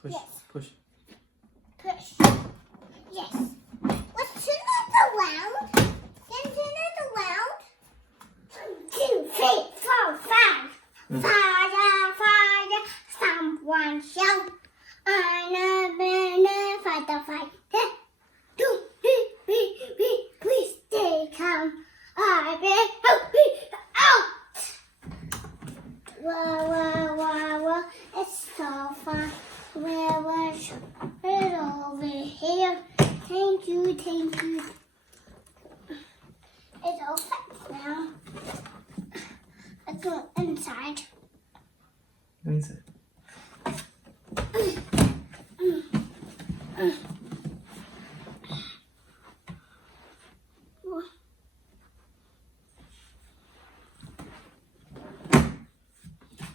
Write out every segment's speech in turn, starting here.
Push. Yes. Push. Push. Yes. Let's turn it around. Then turn it around. 1, 2, 3, 4, 5. Fire, fire, someone shout. I'm a fighter, fighter. Please stay calm. I will help you out. Wow, wow, wow, wow. It's so fun. Where was it over here? Thank you, thank you. It's all fixed now. Let's go inside. Go inside.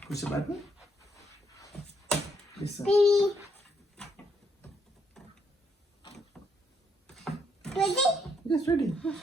Push the button. This side. Baby. Ready? Yes, ready. Yes.